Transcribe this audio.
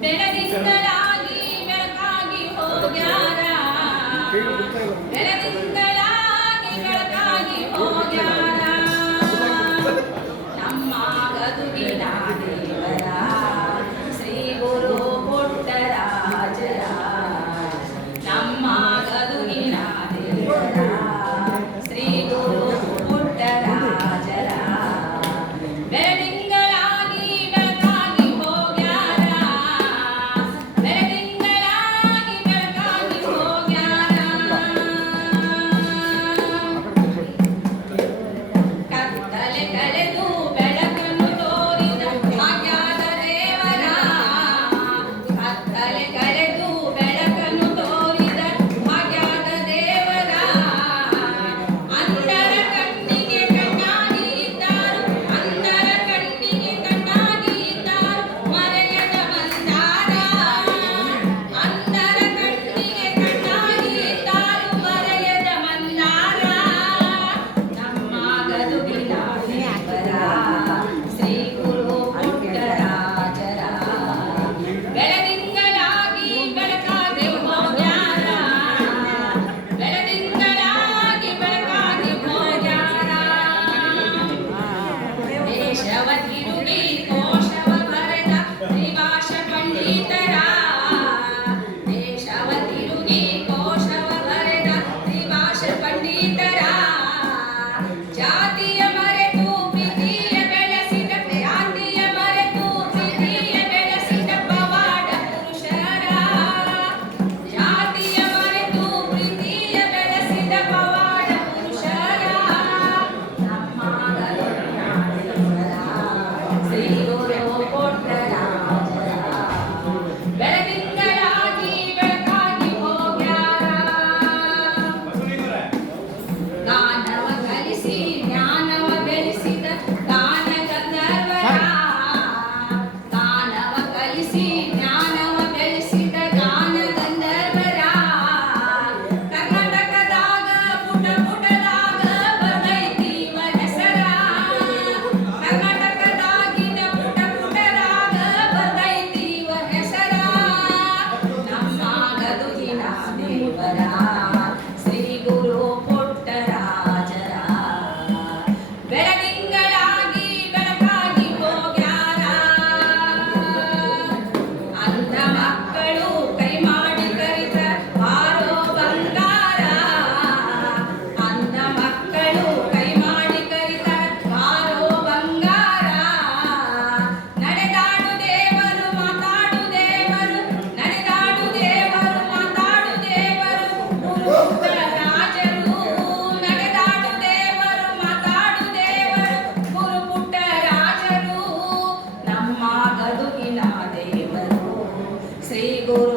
ಬೆಳದಿಂಗಳಾಗಿ ಬೆಳಕಾಗಿ ಹೋಗ್ಯಾರ ಬೆಳದಿಂಗಳಾಗಿ ಬೆಳಕಾಗಿ ಹೋಗ್ಯಾರ ನಮ್ಮ ಗದುಗಿನ ದೇವರ ಶ್ರೀ ಗುರು ಪುಟ್ಟರಾಜರ ನಮ್ಮ ಗದುಗಿನ ದೇವರ ಶ್ರೀ ಗುರು ಪುಟ್ಟರಾಜರ ಬೆಳದಿಂಗಳಾಗಿ ಬೆಳಕಾಗಿ ಹೋಗ್ಯಾರ ಬೆಳದಿಂಗಳಾಗಿ ಬೆಳಕಾಗಿ ಹೋಗ್ಯಾರ ಕತ್ತಲೆ ಕಳೆದು ಬೆಳಕನ್ನು ತೋರಿದ ಭಾಗ್ಯದ ದೇವರ ಕತ್ತಲೆ ಕಳೆದು ಬೆಳಕನ್ನು ತೋರಿದ ಭಾಗ್ಯದ ದೇವರ ಅಂಧರ ಕಣ್ಣಿಗೆ ಕಣ್ಣಾಗಿ ಇದ್ದರು ಅಂಧರ ಕಣ್ಣಿಗೆ ಕಣ್ಣಾಗಿ ಇದ್ದರು ಮರೆಯದ ಬಂದಾರ ಅಂಧರ ಕಣ್ಣಿಗೆ ಕಣ್ಣಾಗಿ ಇದ್ದರು ಮರೆಯದ ಬಂದಾರ ನಮ್ಮ ಗದುಗಿನ ದೇವರ ಶ್ರೀ ಗುರು ಪುಟ್ಟರಾಜರ ಬೆಳದಿಂಗಳಾಗಿ ಬೆಳಕಾಗಿ ಹೋಗ್ಯಾರ ಬೆಳದಿಂಗಳಾಗಿ ಬೆಳಕಾಗಿ ಹೋಗ್ಯಾರ ದೇಶವ ತಿರುಗಿ ಕೋಶವ ಬರೆದ ತ್ರಿಭಾಷ ಪಂಡಿತರ ದೇಶವ ತಿರುಗಿ ಕೋಶವ ಬರೆದ ತ್ರಿಭಾಷ ಪಂಡಿತರ ಜಾತಿಯ ಮರೆತು ಪ್ರೀತಿಯ ಬೆಳೆಸಿದ ಜಾತಿಯ ಮರೆತು ಪ್ರೀತಿಯ ಬೆಳೆಸಿದ ಪವಾಡ ಪುರುಷರ ಜಾತಿಯ ಮರೆತು ಪ್ರೀತಿಯ ಬೆಳೆಸಿದ ಪವಾಡ ಪುರುಷರ ನಮ್ಮ ಗದುಗಿನ ದೇವರ ಶ್ರೀ ಗುರು ಪುಟ್ಟರಾಜರ ಬೆಳದಿಂಗಳಾಗಿ ಬೆಳಕಾಗಿ ಹೋಗ್ಯಾರ ಗಾನವ ಕಲಿಸಿ ಜ್ಞಾನವ ಬೆಳೆಸಿದ ಗಾನ ಗಂಧರ್ವರ ಗಾನವ ಕಲಿಸಿ ಜ್ಞಾನವ ಬೆಳೆಸಿದ ಗಾನ ಗಂಧರ್ವರ ಕರ್ನಾಟಕದಾಗ ಪುಟ ಪುಟದಾಗ ಬರ್ತೈತಿವ ಹೆಸರ ಕರ್ನಾಟಕದಾಗಿನ ಪುಟ ಪುಟದಾಗ ಬರ್ತೈತಿವ ಹೆಸರ ನಮ್ಮ ಗದುಗಿನ ದೇವರ ಶ್ರೀ ಗುರು ಪುಟ್ಟರಾಜರ ಬೆಳದಿಂಗಳಾಗಿ ಬೆಳಕಾಗಿ ಹೋಗ್ಯಾರ ಅಂಧ ಮಕ್ಕಳು ಕೈ ಮಾಡಿ ಕರಿತ ಬಾರೋ ಬಂಗಾರ ಅಂಧ ಮಕ್ಕಳು ಕೈ ಮಾಡಿ ಕರಿತ ಬಾರೋ ಬಂಗಾರ ನಡೆದಾಡು ದೇವರು ಮಾತಾಡು ದೇವರು ನಡೆದಾಡು ದೇವರು ಮಾತಾಡು ದೇವರು ಗುರು ಪುಟ್ಟರಾಜರು ನಡೆದಾಡು ದೇವರು ಮಾತಾಡು ದೇವರು ಗುರು ಪುಟ್ಟರಾಜರು ನಮ್ಮ ಗದುಗಿನ ದೇವರು ಶ್ರೀ ಗುರು